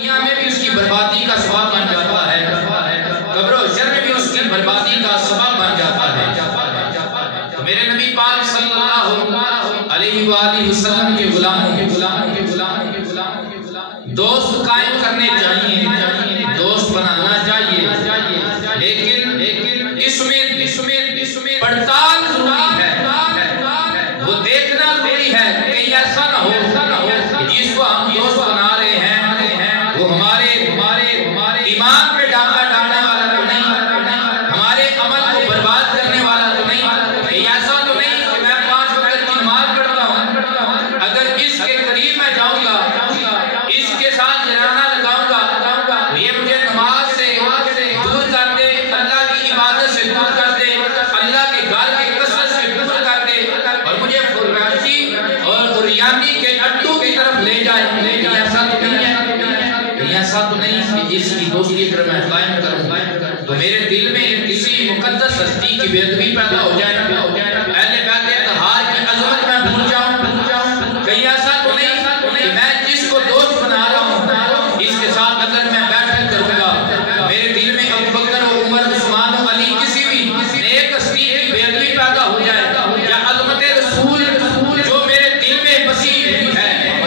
دنیا میں بھی اس کی بربادی کا سبب بن جاتا ہے، قبر و حشر میں بھی اس کی بربادی کا سبب بن جاتا ہے۔ تو میرے نبی پاک صلی اللہ علیہ وآلہ وسلم کے غلاموں دوست قائم کرنے چاہیے، دوست بنانا چاہیے، لیکن اس میں پڑتال ضروری ہے، وہ دیکھنا ضروری ہے کہ ایسا نہ ہو کہ جس کو ہم دوست بنا رہے ہیں وہ ہمارے ایمان پہ ڈاکہ ڈالنے والا تو نہیں، ہمارے عمل کو برباد کرنے والا تو نہیں، کہ ایسا تو نہیں کہ میں 5 وقت کی نماز پڑھتا ہوں، اگر اس کے قریب میں جاؤں گا، اس کے ساتھ جرانہ لگاؤں گا، یہ مجھے نماز سے دور کر دے، اللہ کی عبادت سے دور کر دے، اللہ کے گھر کے کثرت سے دور کر دے، اور مجھے فراجی اور ریانی کے اڈوں کی طرف لے جائے، ایسا تو نہیں ہے، ایسا تو نہیں کہ اس کی دوستی پر میں قائم کروں تو میرے دل میں کسی مقدس ہستی کی بے ادبی پیدا ہو جائے، اہل بیت اطہار کی عظمت میں بھول جاؤں، کہیں ایسا تو نہیں کہ میں جس کو دوست بنا رہا ہوں اس کے ساتھ اگر میں بیٹھ کروں گا میرے دل میں ابو بکر و عمر عثمان و علی کسی بھی نیک ہستی کی بے ادبی پیدا ہو جائے، یا عظمت رسول جو میرے دل میں بسی ہے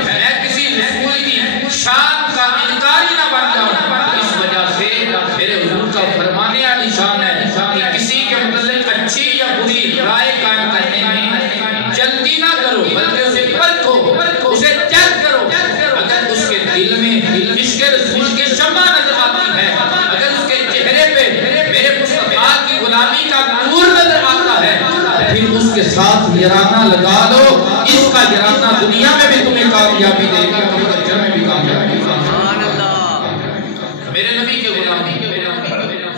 میں کسی رسول کی شان کا انکاری نہ بن جاؤں، اس وجہ سے میرے حضور کا فرمانے والی شان ہے کہ کسی کے متعلق اچھی یا بری رائے قائم کرنے میں جلدی نہ کرو، بلکہ اسے پرکھو، اسے چیک کرو، اگر اس کے دل میں عشق رسول کی شمع نظر آتی ہے، اگر اس کے چہرے پہ میرے مصطفیٰ کی غلامی کا نور نظر آتا ہے تو پھر اس کے ساتھ یارانہ لگا لو، اس کا یارانہ دنیا میں بھی تمہیں کامیابی دے گا، قبر و حشر میں بھی کامیابی دے گا۔ میرے نبی کے غلامی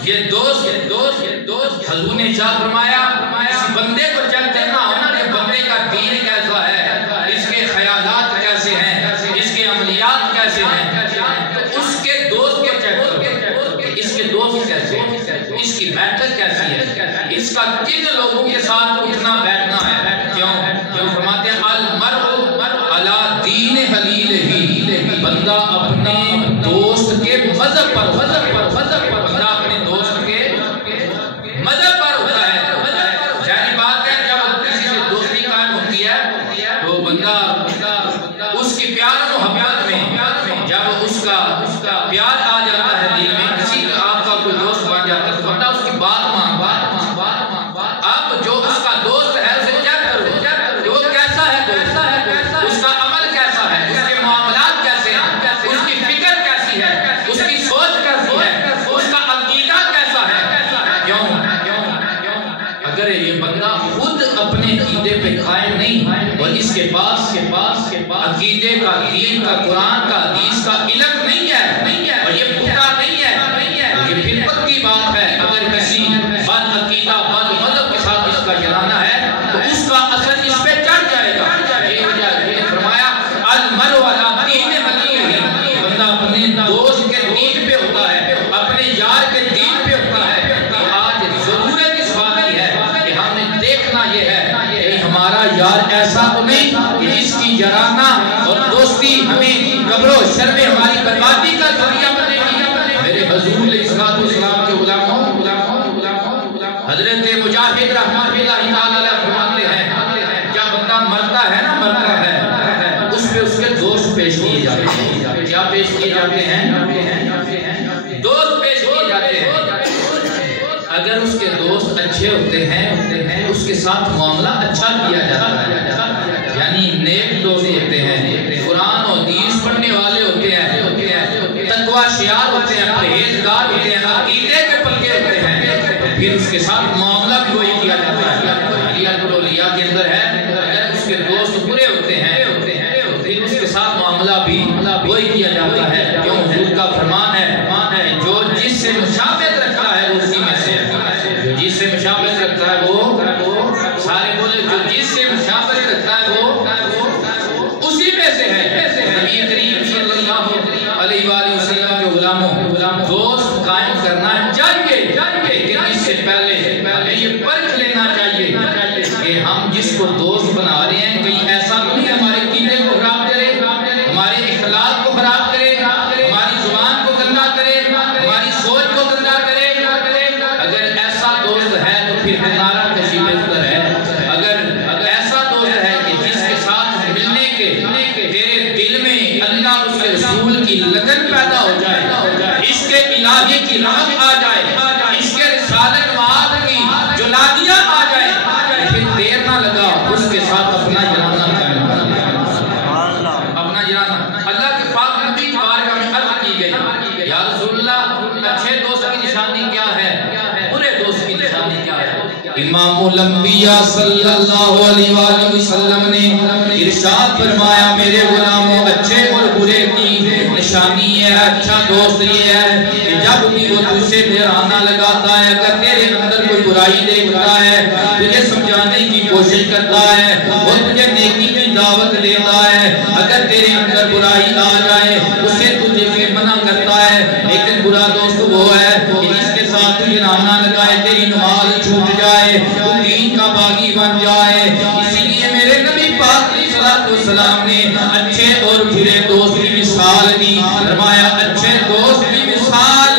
یہ دوست حضور نے ارشاد فرمایا اس بندے کو چیک کرنا ہونا کہ بندے کا دین کیسا ہے، اس کے خیالات کیسے ہیں، اس کے عملیات کیسے ہیں، تو اس کے دوست کو چیک کرو کہ اس کے دوست کیسے ہیں، اس کی بیٹھک کیسی ہے، اس کا کن لوگوں کے ساتھ اٹھنا بیٹھنا ہے، کیوں فرماتے ہیں المرء علی دین خلیلہ، بندہ اپنے دوست کے مذہب پر بندہ اپنے دوست کے مذہب پر ہوتا ہے۔ ظاہر بات ہے جب کسی سے دوستی قائم ہوتی ہے تو بندہ اس کی پیار و محبت میں جب اس کا پیار آ جاتا ہے دل میں، کسی آپ کا کوئی دوست بن جاتا ہے تو بندہ اس کی بات مانگتا ہے۔ اب جو اس کا دوست ہے اسے چیک کرو کہ وہ کیسا ہے، اس کا عمل کیسا ہے، اس کے معاملات کیسے ہیں، اس کی فکر کیسی ہے، اس کی سوچ کیسی ہے، اس کا عقیدہ کیسا ہے، اگر یہ بندہ خود اپنے عقیدے پہ قائم نہیں اور اس کے پاس عقیدے کا، دین کا، قرآن کا، حدیث کا علم نہیں ہے اور یہ پختہ نہیں ہے، یہ پھر پکی بات ہے اگر کسی بد عقیدہ بد مذہب کے ساتھ اس کا جرانہ ہے تو اس کا اثر اس پہ چڑھ جائے گا۔ یہ وجہ ہے فرمایا المرء علی دین خلیلہ، بندہ اپنے دوست کے دین پہ ہوتا ہے، اپنے یار کے دین پہ ہوتا ہے۔ آج ضرورت اس بات کی ہے کہ ہم نے دیکھنا یہ ہے کہ ہمارا یار ایسا تو نہیں کہ جس کی جرانہ اور دوستی ہمیں قبر و حشر میں ہماری بربادی کا ذریعہ بنے گی۔ میرے حضور علیہ السلام کے غلاموں حضرت مجاہد رحمۃ اللہ تعالی فرماتے ہیں جب بندہ مرتا ہے اس پہ اس کے دوست پیش کیے جاتے ہیں، کیا پیش کیے جاتے ہیں؟ دوست پیش کیے جاتے ہیں۔ اگر اس کے دوست اچھے ہوتے ہیں اس کے ساتھ معاملہ اچھا کیا جاتا ہے، یعنی نیک دوست ہوتے ہیں، قرآن و حدیث پڑھنے والے ہوتے ہیں، تقوی شیار ہوتے ہیں، پرہیزگار ہوتے ہیں، عقیدے کے پکے ہوتے ہیں، پھر اس کے ساتھ معاملہ بھی وہی کیا جاتا ہے۔ علیات الاولیاء کے اندر ہے اگر اس کے دوست برے ہوتے ہیں پھر اس کے ساتھ معاملہ بھی وہی کیا جاتا ہے، کیوں حضور کا فرمان ہے جو جس سے مشابہت رکھتا ہے وہ اسی میں سے ہے، جو جس سے مشابہت رکھتا ہے وہ سارے بولے جو جس سے مشابہت رکھتا ہے وہ اسی میں سے ہے۔ نبی کریم صلی اللہ علیہ وآلہ وسلم کے غلاموں دوست قائم کرنا چاہیے، لیکن اس سے پہلے یہ پرکھ لینا چاہیے الہی کی رحمت آ جائے، عشق رسالت وعد کی جو لادیاں آ جائے، پھر دیر نہ لگا اس کے ساتھ اپنا جرانہ قائم کرنا، اپنا جرانہ۔ اللہ کے پاک نبی کی بارگاہ میں عرض کی گئی، یا رسول اللہ اچھے دوست کی نشانی کیا ہے، برے دوست کی نشانی کیا ہے؟ امام الانبیاء صلی اللہ علیہ وآلہ وسلم نے ارشاد فرمایا، میرے غلاموں اچھے اور برے کی نشانی ہے، اچھا دوست یہ ہے کہ جب بھی وہ تجھ سے ڈرانا لگاتا ہے، اگر تیرے اندر کوئی برائی دیکھتا ہے، تجھے سمجھانے کی کوشش کرتا ہے، وہ تجھے نیکی کی دعوت دیتا ہے، اگر تیرے اندر برائی آ جائے اسے تجھے سے منع کرتا ہے، لیکن برا دوست وہ ہے کہ جس کے ساتھ تجھے ڈرانا لگائے، تیری نماز چھوٹ جائے، تو دین کا باغی بن جائے۔ اسی لیے میرے نبی پاک علیہ السلام نے اچھے اور برے دوست کی مثال دی، فرمایا اچھے دوست کی مثال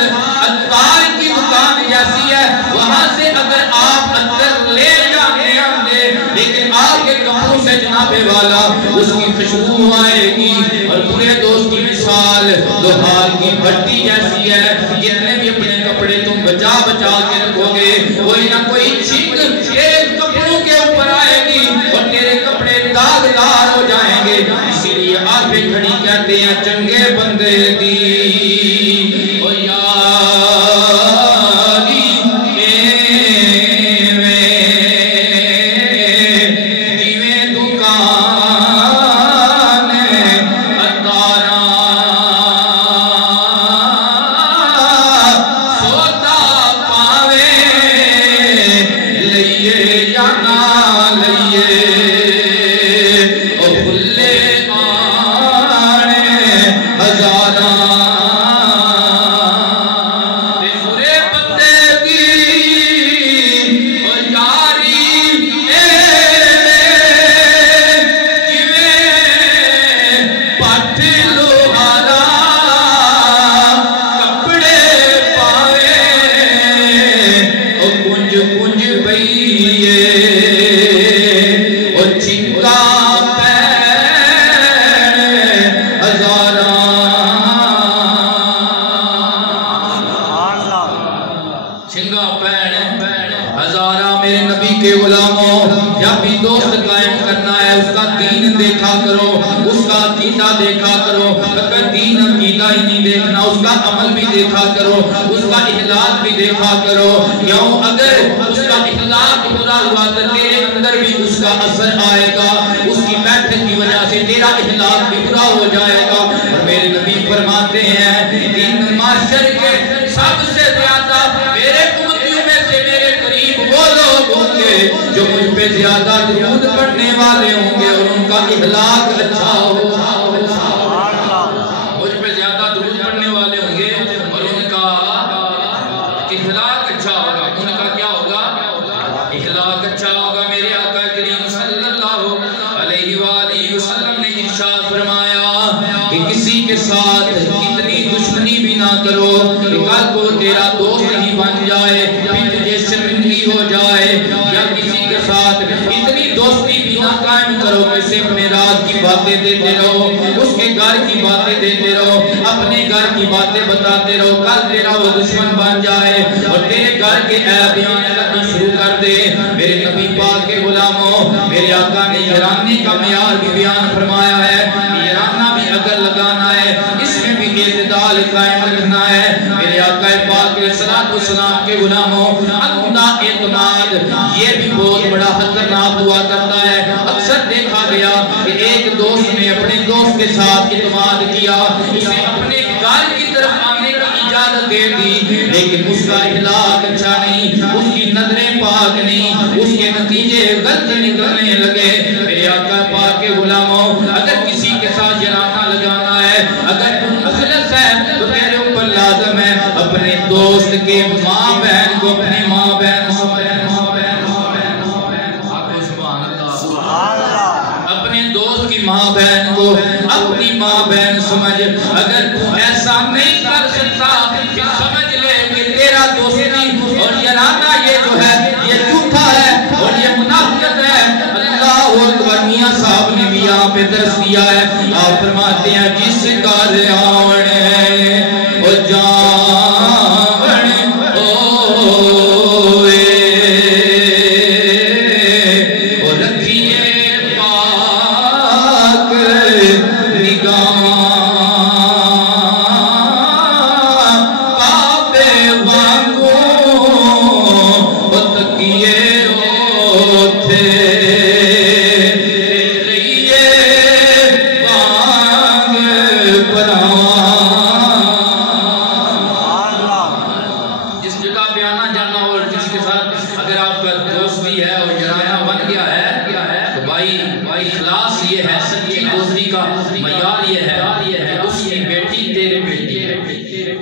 عطار کی دکان جیسی ہے، وہاں سے اگر آپ عطر لے جاتے آندے، لیکن آپ کے کپڑوں سے جناب والا اس کی خوشبو آئے گی۔ اور برے دوست کی مثال لوہار کی بھٹی جیسی ہے، جتنے بھی اپنے کپڑے تم بچا بچا کے رکھو گے، کوئی نہ کوئی چھینک تیرے کپڑوں کے اوپر آئے گی اور تیرے کپڑے داغدار ہو جائیں گے۔ اسی لیے آپ کھڑی کہتے ہیں چنگے بندے دی او یاری دیویں دکان عطارا سوتا پاوے لئیے یا نہ لئیے او بھلے آنے ہزارہ برے بندے کی او یاری جویں پٹ لوہارا کپڑے پاوے او کنج کنج بئیے او چھنکا پین ہزارہ چھنگا پین ہزارہ۔ میرے نبی کے غلاموں جب بھی دوست قائم کرنا ہے اس کا دین دیکھا کرو، اس کا عقیدہ دیکھا کرو، اگر دین عقیدہ ہی نہیں دیکھنا اس کا عمل بھی دیکھا کرو، اس کا اخلاق بھی دیکھا کرو، کیوں اگر اس کا اخلاق برا ہوا تو تیرے اندر بھی اس کا اثر آئے گا، اس کی بیٹھک کی وجہ سے تیرا اخلاق بھی برا ہو جائے گا۔ اور میرے نبی فرماتے ہیں ان معاشر کے سب سے زیادہ میرے امتیوں میں سے میرے قریب وہ لوگ ہوں گے جو مجھ پہ زیادہ درود پڑھنے والے ہوں گے اور ان کا اخلاق اچھا ہوگا، مجھ پہ زیادہ درود پڑھنے والے ہوں گے اور ان کا اخلاق اچھا ہوگا۔ ان کا کیا ہوگا؟ اخلاق اچھا ہوگا۔ میرے آقا کریم صلی اللہ علیہ وآلہ وسلم نے ارشاد فرمایا کہ کسی کے ساتھ اتنی دشمنی بھی نہ کرو کہ کل کو تیرا دوست ہی بن جائے، پھر تجھے شرمندگی ہو جائے، یا کسی کے ساتھ اتنی دوستی بھی نہ قائم کرو کہ اسے اپنے راز کی باتیں دیتے رہو، اس کے گھر کی باتیں دیتے رہو، اپنے گھر کی باتیں بتاتے رہو، کل تیرا وہ دشمن بن جائے اور تیرے گھر کے عیب بیان کرنا شروع کر دے۔ میرے نبی پاک کے غلاموں میرے آقا نے یارانی کا معیار بھی بیان فرمایا ہے، یارانہ بھی اگر لگانا ہے اس میں بھی اعتدال قائم رکھنا ہے۔ میرے آقا پاک علیہ السلام کے غلاموں اندھا اعتماد یہ بھی بہت بڑا خطرناک ہوا کرتا ہے۔ اکثر دیکھا گیا کہ ایک دوست نے اپنے دوست کے ساتھ اعتماد کیا، اسے اپنے گھر کی طرف آنے کی اجازت دے دی، لیکن اس کا اخلاق اچھا نہیں، اس کی نظریں پاک نہیں، اس کے نتیجے غلط نکلنے لگے۔ میرے آقا پاک کے غلاموں اگر کسی کے ساتھ جرانہ لگانا ہے، اگر تم مخلص ہے تو تیرے اوپر لازم ہے اپنے دوست کے ماں بہن کو اپنی ماں بہن اپنے دوست کی ماں بہن کو اپنی ماں بہن سمجھ۔ اگر تو ایسا نہیں کر سکتا کہ سمجھ لے کہ تیرا دوستی اور یارانہ یہ جو ہے یہ جھوٹا ہے اور یہ منافقت ہے۔ اللہ اکبر، میاں صاحب نے بھی یہاں پہ درس دیا ہے، آپ فرماتے ہیں جس کا ریاوڑ ہے وہ جان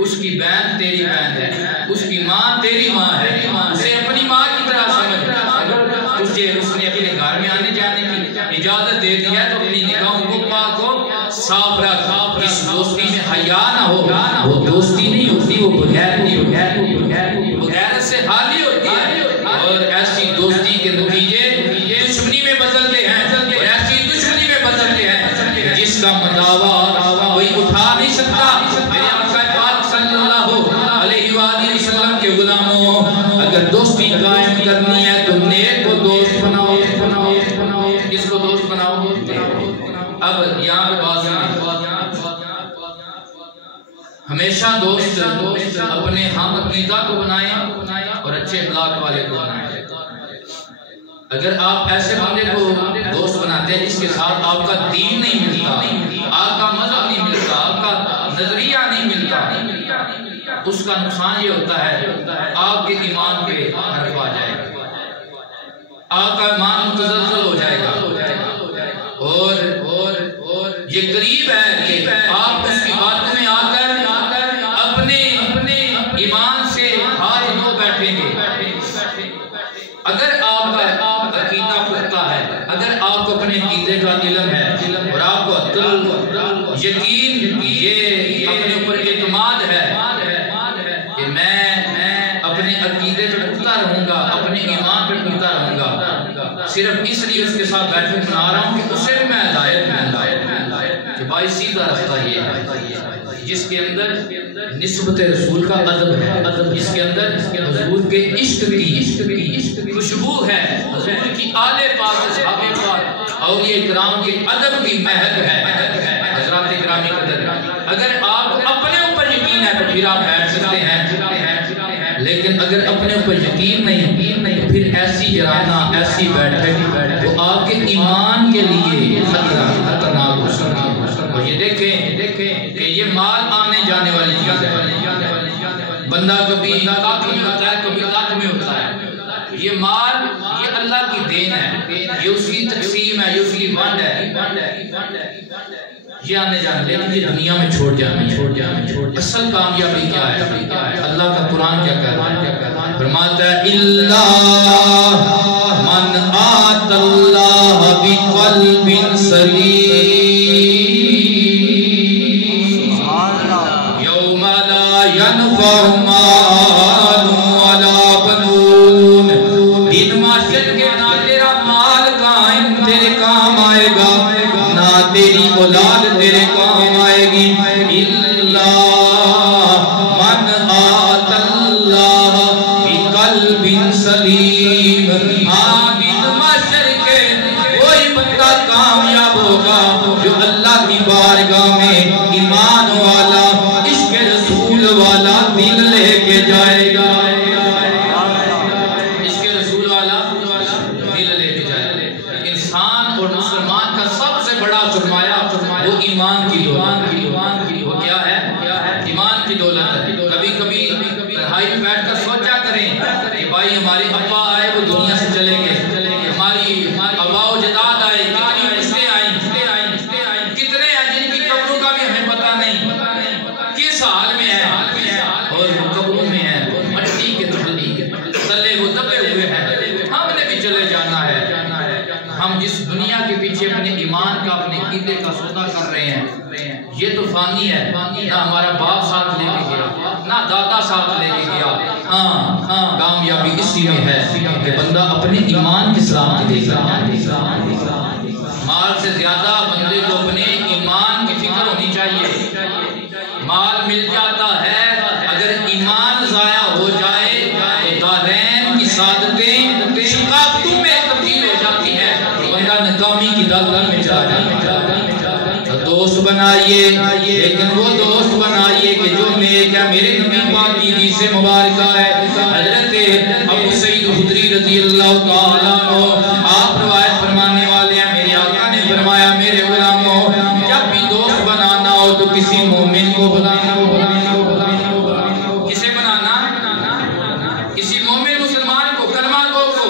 اس کی بہن تیری بہن ہے، اس کی ماں تیری ماں ہے، اسے اپنی ماں کی طرح سمجھ۔ اگر تجھے اس نے اپنے گھر میں آنے جانے کی اجازت دے دی ہے تو اپنی نگاہوں کو پاک ہو، صاف رکھ۔ اس دوستی میں حیا نہ ہو، وہ دوستی نہیں ہوتی، وہ بغیر سے خالی ہوتی ہے، اور ایسی دوستی کے نتیجے دشمنی میں بدلتے ہیں، اور ایسی دشمنی میں بدلتے ہیں جس کا مداوا کوئی اٹھا نہیں سکتا۔ میرے آقا پاک صلی اللہ علیہ وآلہ وسلم کے غلاموں، اگر دوستی قائم کرنی ہے تو نیک کو دوست بناؤ۔ کس کو دوست بناؤ؟ اب یہاں پہ بات ہمیشہ دوست اپنے ہم عقیدہ کو بنائیں اور اچھے اخلاق والے کو بنائیں۔ اگر آپ ایسے بندے کو دوست بناتے ہیں جس کے ساتھ آپ کا دین نہیں ملتا، آپ کا مذہب نہیں ملتا، آپ کا نظریہ نہیں ملتا، اس کا نقصان یہ ہوتا ہے آپ کے ایمان پہ حرف آ جائے گا، آپ کا ایمان متزلزل ہو جائے گا، اور یہ قریب ہے کہ آپ اس کی باتوں میں آ کر اپنے ایمان سے ہاتھ دھو بیٹھیں گے۔ اگر آپ کا عقیدہ پختہ ہے، اگر آپ کو اپنے عقیدے کا علم ہے اور آپ کو عقل، یقین، یہ اپنے اوپر اعتماد ہے کہ میں اپنے عقیدے پہ پختہ رہوں گا، اپنے ایمان پہ پختہ رہوں گا، صرف اس لیے اس کے ساتھ بیٹھک بنا رہا ہوں کہ اسے بھی میں ہدایت کہ بھائی سیدھا راستہ یہ ہے جس کے اندر نسبت رسول کا ادب ہے، جس کے اندر حضور کے عشق کی خوشبو ہے، حضور کی آل پاک اصحاب پاک اولیاء کرام کے ادب کی مہک ہے۔ حضرات گرامی قدر، اگر آپ اپنے اوپر یقین ہے تو پھر آپ بیٹھ سکتے ہیں، لیکن اگر اپنے اوپر یقین نہیں پھر ایسی جرانہ، ایسی بیٹھک وہ آپ کے ایمان کے لیے خطرناک ہو سکتی ہے۔ اور یہ دیکھیں کہ یہ مال آنے جانے والی چیز ہے، بندہ کبھی طاقت میں ہوتا ہے، کبھی طاقت میں ہوتا ہے، یہ مال یہ اللہ کی دین ہے، یہ اس کی تقسیم ہے، یہ اس کی ونڈ ہے، یہ آنے جانے، لیکن یہ دنیا میں چھوڑ جانا۔ اصل کامیابی کیا ہے؟ اللہ کا قرآن کیا کہتا ہے؟ فرماتا ہے اللہ من آت اللہ بقلب سلیم یوم لا ینفع مال ولا بنون، دن معاشر کے نہ تیرا مال قائم تیرے کام آئے گا، نہ تیری اولاد تیرے کام آئے گی، اللہ من آت اللہ بقلب سلیم۔ دن معاشر کے کوئی بندہ کامیاب ہوگا جو اللہ کی بارگاہ میں ایمان والا، عشق رسول والا دل لے کے جائے گا، عشق رسول والا دل لے کے جائے گا۔ انسان اور مسلمان کا سب سے بڑا سرمایہ وہ ایمان کی دولت، وہ کیا ہے؟ ایمان کی دولت ہے۔ کبھی کبھی تنہائی میں بیٹھ کر سوچا کریں کہ بھائی ہمارے ابا آئے وہ دنیا سے چلے گئے، ہماری ابا و جداد آئے، کتنی نسلیں آئیں، کتنے ہیں جن کی قبروں کا بھی ہمیں پتہ نہیں کس حال میں ہے، اور قبروں میں ہے مٹی کے تلے وہ دبے ہوئے ہیں، ہم نے بھی چلے جانا ہے۔ ہم جس دنیا کے پیچھے اپنے ایمان کا، اپنے عقیدے کا سودا کر رہے ہیں، یہ تو فانی ہے، نہ ہمارا باپ ساتھ لے کے گیا، نہ دادا ساتھ لے کے گیا۔ ہاں کامیابی اسی میں ہے کہ بندہ اپنے ایمان کی سلامتی دے گا۔ مال سے زیادہ بندے کو اپنے ایمان کی فکر ہونی چاہیے۔ مال مل جاتا ہے، اگر ایمان ضائع ہو جائے تو دارین کی سعادتیں شقافتوں میں تبدیل ہو جاتی ہے، بندہ ناکامی کی دلدل میں چلا جاتا ہے۔ دوست بنائیے، لیکن وہ دوست بنائیے کہ جو نیک ہے۔ میرے نبی پاک کی حدیث مبارکہ ہے، حضرت ابو سعید خدری رضی اللہ تعالیٰ عنہ آپ روایت فرمانے والے ہیں، میرے آقا نے فرمایا میرے غلاموں جب بھی دوست بنانا ہو تو کسی مومن کو بنانا، کسے بنانا؟ کسی مومن مسلمان کو، کلمہ گو کو،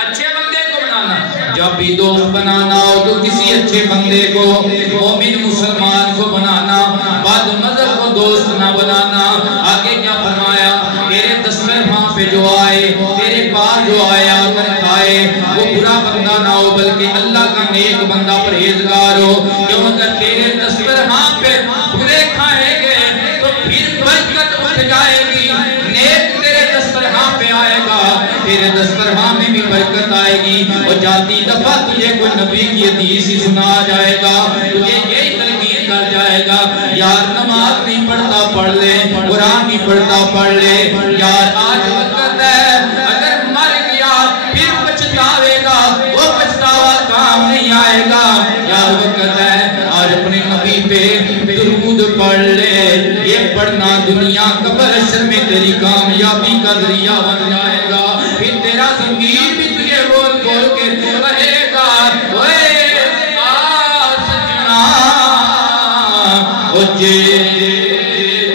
اچھے بندے کو بنانا۔ جب بھی دوست بنانا ہو تو کسی اچھے بندے کو، مومن مسلمان کو بنانا، بد مذہب کو دوست نہ نہ بنانا. آگے کیا فرمایا؟ تیرے دسترخوان پہ جو آئے، تیرے پاس جو آیا کر کھائے، وہ برا بندہ نہ ہو بلکہ اللہ کا نیک بندہ پرہیزگار ہو. کیوں؟ اگر تیرے دسترخوان پہ برے کھائیں گے تو پھر برکت اٹھ جائے گی. نیک تیرے دسترخوان پہ آئے گا، تیرے دسترخوان میں بھی برکت آئے گی. اور جاتی دفعہ تجھے کوئی نبی کی حدیث ہی سنا جائے گا، تجھے یہی تلقین کر جائے گا، یار نماز نہیں پڑھتا پڑھ لے، قرآن نہیں پڑھتا پڑھ لے. یار آج وقت ہے، اگر مر گیا پھر پچھتاوے گا، وہ پچھتاوا کام نہیں آئے گا. یار وقت ہے، آج اپنے نبی پہ درود پڑھ لے. یہ پڑھنا دنیا قبر حشر میں تیری کامیابی کا ذریعہ بن جائے گا. پھر تیرا ضمیر بھی تجھے بول بول کے کہے گا، اوے سجنا، او جے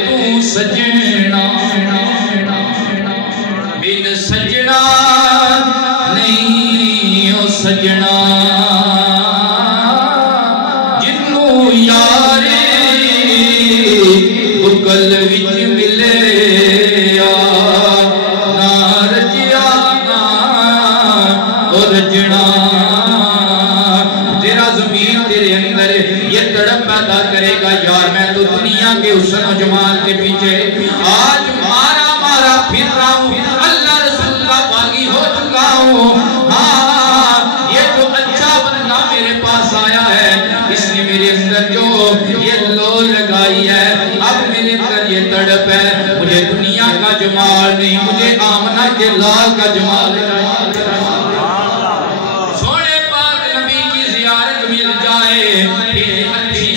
تو سجنا، بن سجنا نہیں او سجنا، جنوں یارے بکل وچ ملے رجنا. تیرا ضمیر تیرے اندر یہ تڑپ پیدا کرے گا، یار میں تو دنیا کے حسن و جمال کے پیچھے آج مارا پھر رہا ہوں، اللہ رسول کا باغی ہو چکا ہوں. ہاں یہ جو اچھا بندہ میرے پاس آیا ہے، اس نے میرے اندر جو یہ لو لگائی ہے، اب میرے اندر یہ تڑپ ہے. مجھے دنیا کا جمال نہیں، مجھے آمنہ کے لال کا جمال ہے.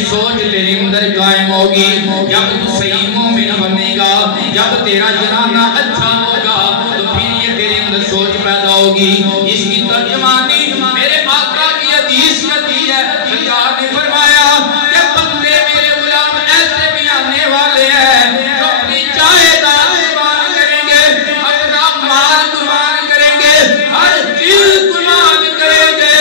سوچ تیرے اندر قائم ہوگی. جب تو صحیح مومن بنے گا، جب تیرا جنانہ اچھا ہوگا، تو پھر یہ تیرے اندر سوچ پیدا ہوگی. اس کی ترجمانی میرے آقا کی حدیث کی ہے. سرکار نے فرمایا کہ بندے میرے غلام ایسے بھی آنے والے ہیں جو اپنی جائیداد قربان کریں گے، اپنا مال قربان کریں گے، ہر چیز قربان کریں گے.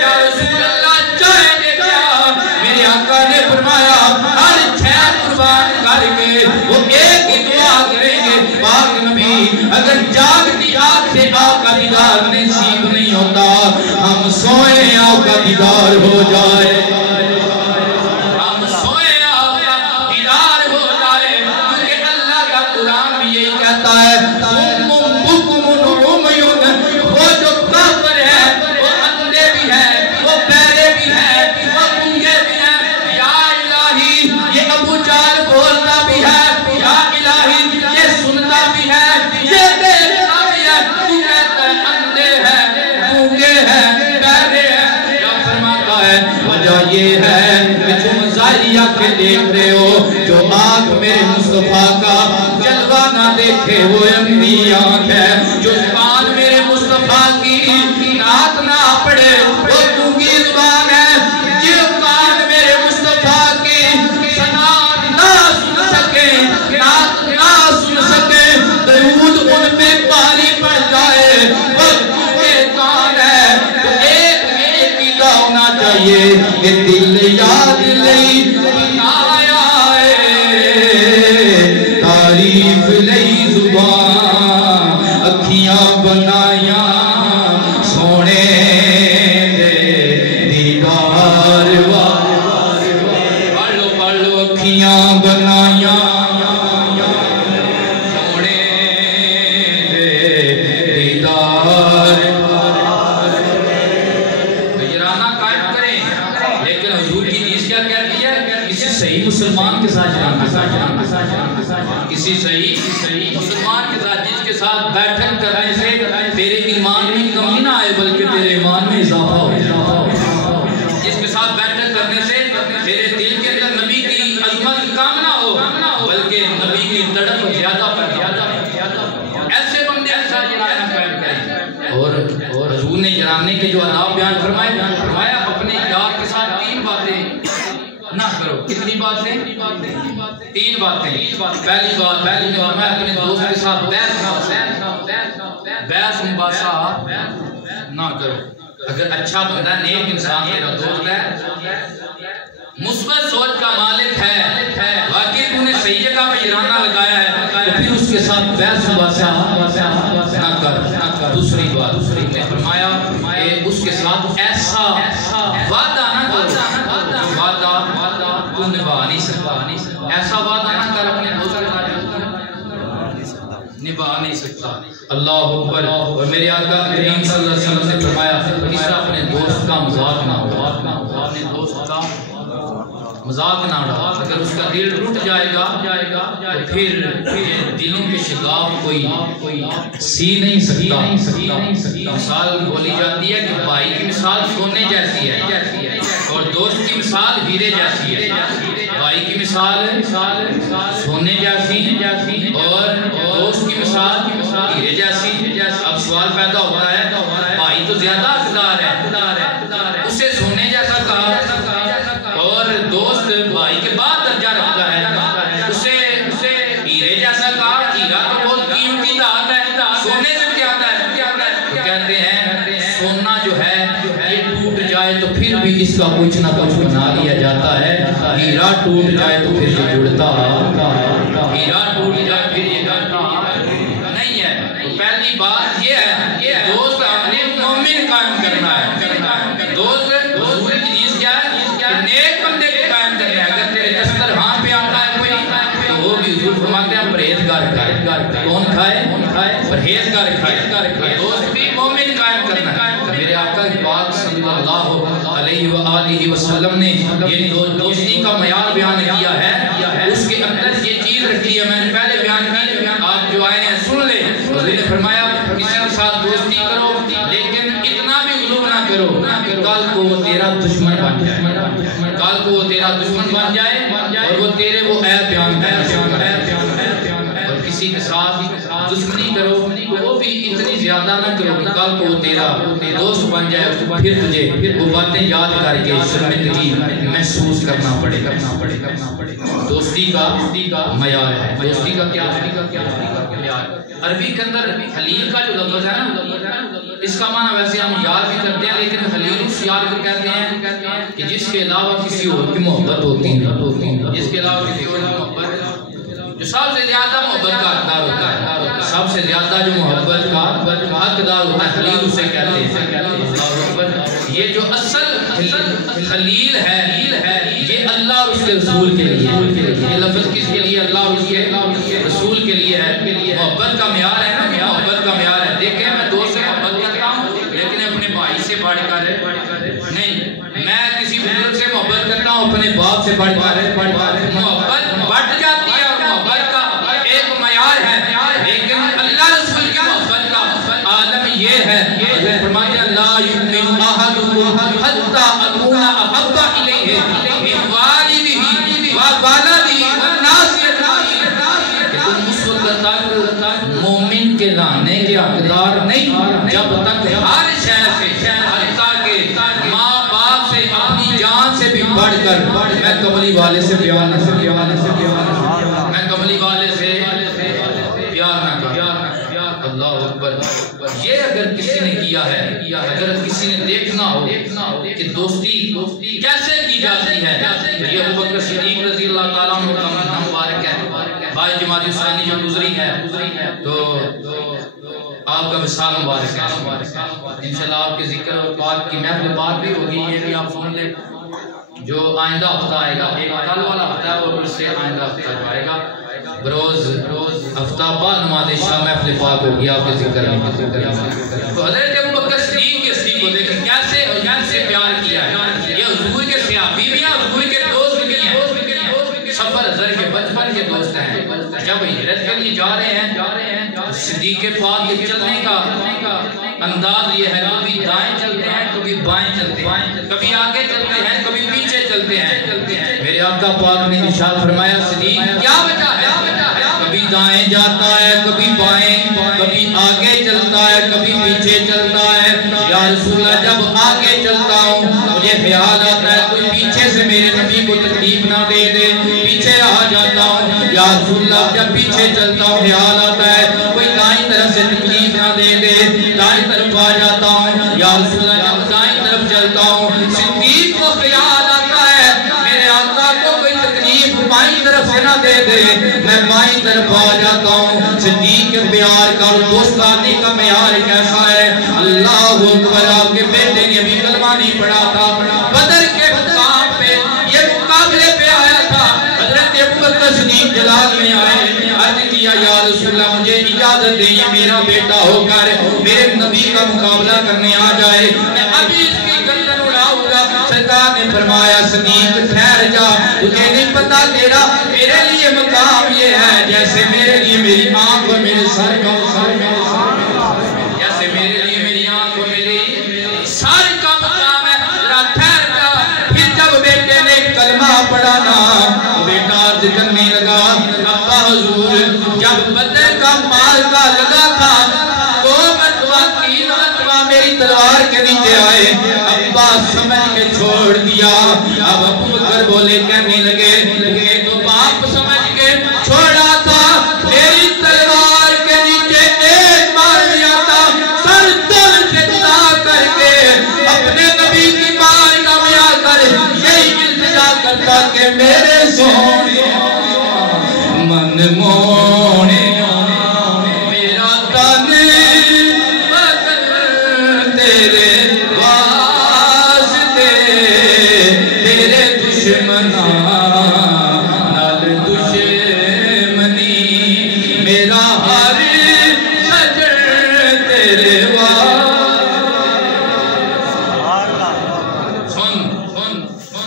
یا رسول اللہ چاہیں گے کیا؟ میرے آقا نے فرمایا ہر شے قربان کر کے وہ ایک ہی دعا کریں گے، پاک نبی اگر جاگتی آنکھ سے آپ کا دیدار نصیب نہیں ہوتا، ہم سوئیں آپ کا دیدار ہو جائے، ہم سوئیں آپ کا دیدار ہو جائے. کیونکہ اللہ کا قرآن بھی یہی کہتا ہے، وہ جو کافر ہے وہ اندھے بھی ہے، وہ بہرے بھی ہے، وہ گونگے بھی ہیں. یا الہی یہ ابو جہل بولتا بھی ہے، یا الہی یہ سنتا بھی ہے، یہ دیکھتا بھی ہے، تو کہتا ہے اندھے ہیں، گونگے ہیں، بہرے ہیں. کیا فرماتا ہے؟ وجہ یہ ہے کہ تم ظاہری آنکھیں دیکھ رہے ہو، جو آنکھ میرے مصطفیٰ کا جلوہ نہ دیکھے وہ اندھی آنکھ ہے. جو زبان میرے مصطفیٰ کی نعت نہ پڑھے وہ گونگی زبان ہے. جو کان میرے مصطفیٰ کی ثنا نہ سن سکے، نعت نہ سن سکے، درود ان پہ پانی پڑ جائے، وہ گونگے کان ہے. تو ایک عقیدہ ہونا چاہیے کہ دل یاد لئی بنایا ہے، تعریف لئی زبان اکھیاں بنایا، سونے دے دیدار پڑھ لو اکھیاں بنایا، سونے دے دیدار. جرانہ قائم کریں، لیکن حضور کی حدیث کیا کہتی ہے؟ کسی صحیح مسلمان کے ساتھ جانا، کسی صحیح مسلمان کے ساتھ جس کے ساتھ بیٹھک کرنے سے تیرے ایمان میں کمی نہ آئے بلکہ تیرے ایمان میں اضافہ ہو. جس کے ساتھ بیٹھک کرنے سے تیرے دل کے اندر نبی کی عظمت کم نہ ہو بلکہ نبی کی تڑپ زیادہ پیدا ہو. ایسے بندے کے ساتھ جرانہ قائم کریں. اور حضور نے جرانے کے جو آداب بیان فرمایا اپنے یار کے ساتھ 3 باتیں نہ کرو. کتنی باتیں؟ 3 باتیں. پہلی بات میں اپنے دوست کے ساتھ بحث مباحثہ نہ کرو. اگر اچھا بندہ نیک انسان میرا دوست ہے، مثبت سوچ کا مالک ہے، واقعی تو نے صحیح جگہ پہ ٹھکانہ لگایا ہے تو پھر اس کے ساتھ بحث مباحثہ نہ کر. دوسری بات نے فرمایا کہ اس کے ساتھ ایسا وعدہ نہ کرو جو وعدہ تو نبھا نہیں سکتا. ایسا وعدہ نہ کر اپنے دوست کے ساتھ نبھا نہیں سکتا. اللہ اکبر. اور میرے آقا کریم صلی اللہ علیہ وسلم نے فرمایا تیسرا اپنے دوست کا مذاق نہ ہو. اپنے دوست کا مذاق نہ اڑا. اگر اس کا دل ٹوٹ جائے گا تو پھر دلوں کے شگاف کوئی سی نہیں سکتا. مثال بولی جاتی ہے کہ بھائی کی مثال سونے جیسی ہے اور دوست کی مثال ہیرے جیسی ہے. بھائی کی مثال سونے جیسی اور دوست کی مثال ہیرے جیسی. اب سوال پیدا ہوتا ہے بھائی تو زیادہ حقدار ہے, اسے سونے جیسا کہا, اور دوست بھائی کے بعد درجہ رکھتا ہے اسے ہیرے جیسا کہا. ہیرا تو بہت قیمتی دھات ہے, سونے سے زیادہ ہے. تو کہتے ہیں سونا جو ہے یہ ٹوٹ جائے تو پھر بھی اس کا کچھ نہ کچھ بنا لیا جاتا ہے. ہیرا ٹوٹ جائے تو پھر یہ جڑتا, ہیرا ٹوٹ جائے پھر یہ جڑتا نہیں ہے. تو پہلی بات یہ ہے کہ دوست ہم نے مومن قائم کرنا ہے. دوست حضور کی چیز کیا ہے کہ نیک بندے کو قائم کرنا ہے. اگر تیرے دسترخوان پہ آتا ہے کوئی تو وہ بھی حضور فرماتے ہیں پرہیزگار کھائے. کون کھائے؟ پرہیزگار کھائے. دوست بھی مومن قائم کرنا ہے. میرے آقا پاک صلی اللہ علیہ وآلہ وسلم نے یہ دوستی کا معیار بیان کیا ہے. اس کے اندر یہ چیز رکھی ہے, میں نے پہلے بیان کی, آپ جو آئے ہیں سن لیں. حضور نے فرمایا کسی کے ساتھ دوستی کرو لیکن اتنا بھی غلو نہ کرو کل کو وہ تیرا دشمن بن جائے. کل کو وہ تیرا دشمن بن جائے اور وہ تیرے وہ عیب بیان کرے. اور کسی کے ساتھ دشمنی کرو وہ بھی اتنی زیادہ نہ کرو کہ کل کو وہ تیرا دوست بن جائے, پھر تجھے وہ باتیں یاد کر کے شرمندگی محسوس کرنا پڑے. دوستی کا معیار ہے. دوستی کا کیا معیار؟ عربی کے اندر خلیل کا جو لفظ ہے نا, اس کا معنی ویسے ہم یار بھی کرتے ہیں لیکن خلیل اس یار کو کہتے ہیں کہ جس کے علاوہ کسی اور کی محبت ہوتی ہے. جس کے علاوہ کسی اور کی محبت, جو سب سے زیادہ محبت کا حقدار ہوتا ہے, سب سے زیادہ جو محبت کا حقدار ہوتا ہے خلیل اسے کہتے ہیں. یہ جو اصل خلیل ہے یہ اللہ اور اس کے رسول کے لیے. یہ لفظ کس کے لیے؟ اللہ اور اس کے رسول کے لیے ہے. محبت کا معیار ہے نا, محبت کا معیار ہے. دیکھیں میں دوست سے محبت کرتا ہوں لیکن اپنے بھائی سے بڑھ کر نہیں. میں کسی بزرگ سے محبت کرتا ہوں اپنے باپ سے بڑھ کر. محبت بڑھ جاتی ہے اور محبت کا ایک معیار ہے, لیکن اللہ رسول کی محبت کا عالم یہ ہے. فرماتے ہیں لا یؤمن احدکم حتی اکون احب الیہ من والدہ وولدہ والناس اجمعین. تم اس وقت تک مومن کے لانے کے حقدار نہیں جب تک ہر شے سے, حتیٰ کہ ماں باپ سے, اپنی جان سے بھی بڑھ کر, میں کملی والے سے پیار نہ کروں, میں کملی والے سے پیار نہ کروں. اللہ اکبر. یہ اگر کسی نے کیا ہے, اگر کسی نے دیکھنا ہو کہ دوستی کیسے کی جاتی ہے, یہ ابوبکر صدیق رضی اللہ تعالیٰ عنہ کا نام مبارک ہے. بھائی جماعت ثانی جو گزری ہے تو آپ کا مثال مبارک ہے. انشاءاللہ آپ کے ذکر اور پاک کی محفل بات بھی ہوگی, یہ بھی آپ سن لیں. جو آئندہ ہفتہ آئے گا, ایک کل والا ہفتہ ہے اور اس سے آئندہ ہفتہ جو آئے گا, بروز ہفتہ بعد نماز شاہ محفل پاک ہوگی آپ کے ذکر میں. تو حضرت ابوبکر صدیق کے صدیق کو دیکھیں کیسے پیار کیا ہے. یہ حضور کے صحابی بھی ہیں, حضور کے دوست بھی ہیں. سفر حضر کے بچپن کے دوست ہیں. جب ہجرت کے لیے جا رہے ہیں صدیق پاک کے چلنے کا انداز یہ ہے, کبھی دائیں چلتے ہیں کبھی بائیں چلتے ہیں, کبھی آگے چلتے ہیں کبھی پیچھے چلتے ہیں. میرے آقا پاک نے ارشاد فرمایا صدیق کیا وجہ ہے؟ کبھی دائیں جاتا ہے کبھی بائیں, کبھی آگے چلتا ہے کبھی پیچھے چلتا ہے. یا رسول اللہ جب آگے چلتا ہوں مجھے خیال آتا ہے کوئی پیچھے سے میرے نبی کو تکلیف نہ دے دے, پیچھے آ جاتا ہوں. یا رسول اللہ جب پیچھے چلتا ہوں خیال آتا ہے کوئی دائیں طرف سے تکلیف نہ دے دے, دائیں طرف آ جاتا ہوں. یا رسول اللہ جب دائیں طرف چلتا ہوں صدیق کو خیال آتا ہے میرے آقا کو کوئی تکلیف بائیں طرف سے نہ دے دے, میں بائیں تمہاری طرف آ جاتا ہوں. صدیق کے پیار کا اور دوستانی کا معیار کیسا ہے؟ اللہ اکبر. آپ کے بیٹے نے ابھی کلمہ نہیں پڑھا تھا. بدر کے مقام پہ یہ مقابلے پہ آیا تھا. حضرت ابوبکر صدیق جلال میں آئے, عرض کیا یا رسول اللہ مجھے اجازت دیں یہ میرا بیٹا ہو کر میرے نبی کا مقابلہ کرنے آ جائے, میں ابھی اس کی گردن اڑاؤں گا. سرکار نے فرمایا صدیق ٹھہر جا, تجھے نہیں پتا تیرا میرے لیے مقام یہ ہے جیسے میرے لیے میری آنکھ اور میرے سر کا جیسے میرے لیے میری آنکھ اور میری سر کا مقام ہے. ذرا ٹھہر جا. پھر جب بیٹے نے کلمہ پڑھا نا, بیٹا عرض کرنے لگا ابا حضور جب بدر کا معرکہ لگا تھا 2 مرتبہ 3 مرتبہ میری تلوار کے نیچے آئے, ابا سمجھ کے چھوڑ دیا. اب ابوبکر بولے کہنے لگے یہ تو باپ سمجھ کے چھوڑا تھا, میری تلوار کے نیچے ایک مار دیا تھا, سر تل سے جدا کر کے اپنے نبی کی بار کا میا کر یہی التجا کرتا کہ میرے سونے من مونے میرا تن بدن تیرے واسطے تیرے دشمنان نال دشمنی میرا ہر سجن تیرے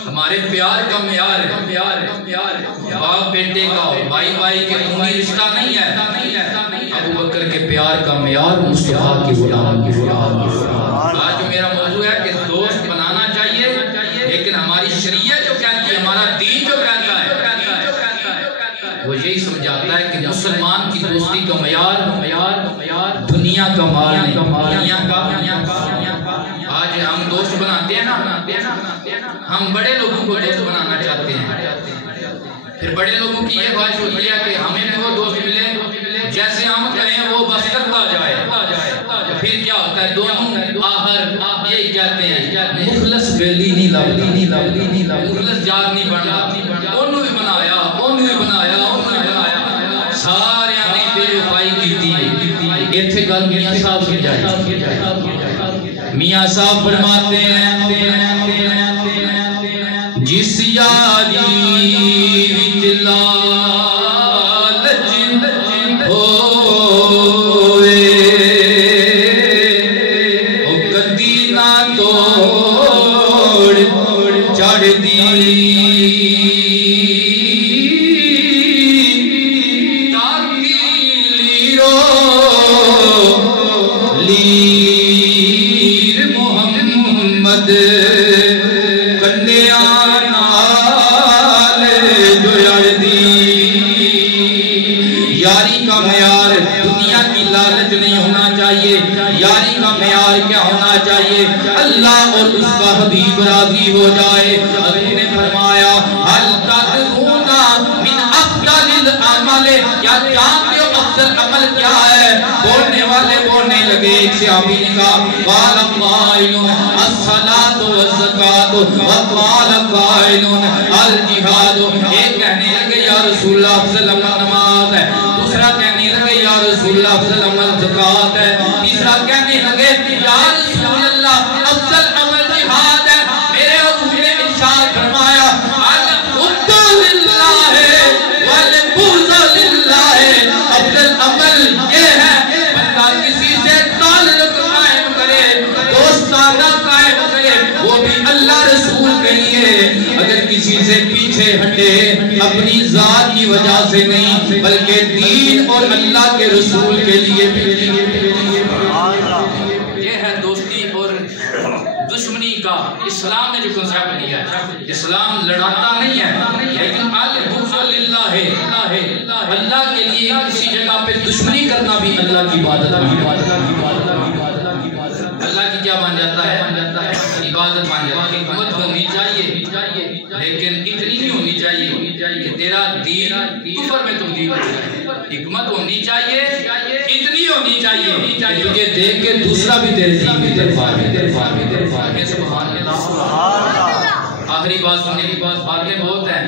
ہمارے پیار کا معیار ہے. باپ بیٹے کا اور بھائی بھائی کے خونی رشتہ نہیں ہے. ابوبکر کے پیار کا معیار مصطفیٰ کی غلام کی غلام. آج میرا موضوع ہے کہ دوست بنانا چاہیے, لیکن ہماری شریعت جو کہتی ہے, ہمارا دین جو کہتا ہے وہ یہی سمجھاتا ہے کہ مسلمان کی دوستی کا معیار دنیا کا مال نہیں. آج ہم دوست بناتے ہیں نا, ہم بڑے لوگوں کو دوست بنانا چاہتے ہیں, پھر بڑے لوگوں کی یہ خواہش ہوتی ہے کہ ہمیں بھی وہ دوست ملے جیسے ہم کہیں وہ بس کرتا جائے. پھر کیا ہوتا ہے دونوں آخر یہی کہتے ہیں مخلص بیلی نہیں لگتی, مخلص جار نہیں بڑھنا. انہوں بھی بنایا سارے نے بے وفائی کی. ایتھے گل میاں صاحب سمجھائے. میاں صاحب فرماتے ہیں جس یاری وچ لالچ ہوئے او کدی نہ توڑ چڑھ دی. لیر محمد یاری کا معیار دنیا کی لالچ نہیں ہونا چاہیے. یاری کا معیار کیا ہونا چاہیے؟ اللہ اور اس کا حبیب راضی ہو جائے. حضور نے فرمایا حل تدرون من افضل العمل, کیا جانتے ہو افضل عمل کیا ہے؟ بولنے والے بولنے لگے. ایک صحابی نے کہا قال قائل الصلاۃ والزکاۃ وقال قائل الجہاد. ایک کہنے لگے یا رسول اللہ افضل عمل نماز ہے, دوسرا کہنے لگے یا رسول اللہ افضل عمل زکات ہے, تیسرا کہنے لگے یا رسول اللہ افضل عمل جہاد ہے. میرے حضور نے ارشاد فرمایا الحب للہ والبغض للہ. افضل عمل یہ ہے بندہ کسی سے تعلق قائم کرے, دوستانہ قائم کرے, وہ بھی اللہ رسول کے لیے. اگر کسی سے پیچھے ہٹے اپنی ذات کی وجہ سے نہیں بلکہ دین اور اللہ کے رسول کے لیے بھی. یہ ہے دوستی اور دشمنی کا اسلام نے جو کنسیپٹ دیا ہے. اسلام لڑاتا نہیں ہے, لیکن البغض للہ ہے. اللہ کے لیے کسی جگہ پہ دشمنی کرنا بھی اللہ کی عبادت اللہ کی کیا بن جاتا ہے؟ عبادت بن جاتا ہے. حکمت ہونی چاہیے لیکن اتنی نہیں ہونی چاہیے کہ تیرا دین کفر میں تبدیل ہو جائے. حکمت ہونی چاہیے اتنی ہونی چاہیے تجھے دیکھ کے دوسرا بھی تیرے دین کی طرف آئے. سبحان اللہ. آخری بات سننے کی باتیں بہت ہیں.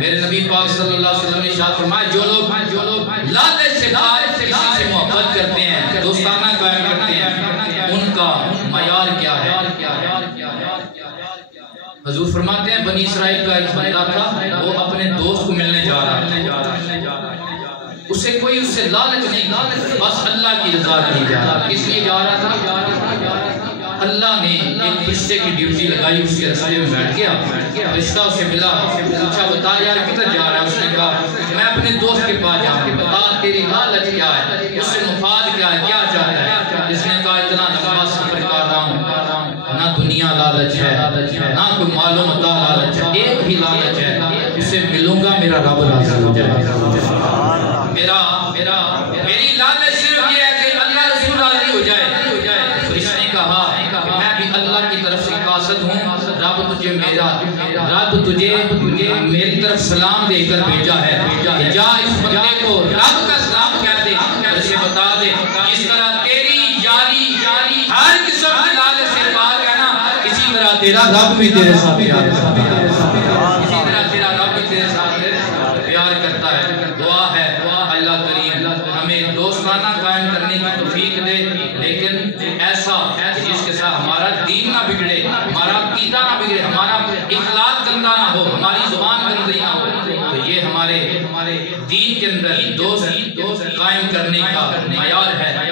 میرے نبی پاک صلی اللہ علیہ وسلم نے ارشاد فرمایا جو لوگ اسے کوئی اس سے لالچ نہیں، بس اللہ کی رضا کی جا رہا، اس لیے جا رہا تھا۔ اللہ نے ایک فرشتے کی ڈیوٹی لگائی، اس کے رسالے میں بیٹھ گیا، فرشتہ اسے ملا، پوچھا بتا یار کدھر جا رہا ہے؟ اس نے کہا میں اپنے دوست کے پاس جا رہا ہوں، بتا تیری لالچ کیا ہے، اس سے مفاد کیا ہے، کیا چاہتا ہے؟ اس نے کہا اتنا لمبا سفر کر رہا ہوں، نہ دنیا لالچ ہے، نہ کوئی مال و متاع لالچ ہے، ایک ہی لالچ ہے، اسے ملوں گا میرا رب راضی ہو جائے گا۔ میری لالچ صرف یہ ہے کہ اللہ رسول راضی ہو جائے۔ اس نے کہا کہ میں بھی اللہ کی طرف سے قاصد ہوں، رب تجھے میری طرف سلام دے کر بھیجا ہے، جا اس بندے کو رب کا سلام کہہ دے، اسے بتا دے اس طرح تیری یاری ہر قسم کی لالچ سے پاک ہے نا، اسی طرح تیرا رب بھی تیرے ساتھ پیار کرتا ہے، اسی طرح تیرا رب بھی تیرے ساتھ پیار کرتا ہے۔ دعا ہے اللہ کریم ہمیں دوستانہ قائم کرنے کی توفیق دے، لیکن ایسا جس کے ساتھ ہمارا دین نہ بگڑے، ہمارا عقیدہ نہ بگڑے، ہمارا اخلاق گندا نہ ہو، ہماری زبان گندی نہ ہو۔ تو یہ ہمارے دین کے اندر دوست قائم کرنے کا معیار ہے۔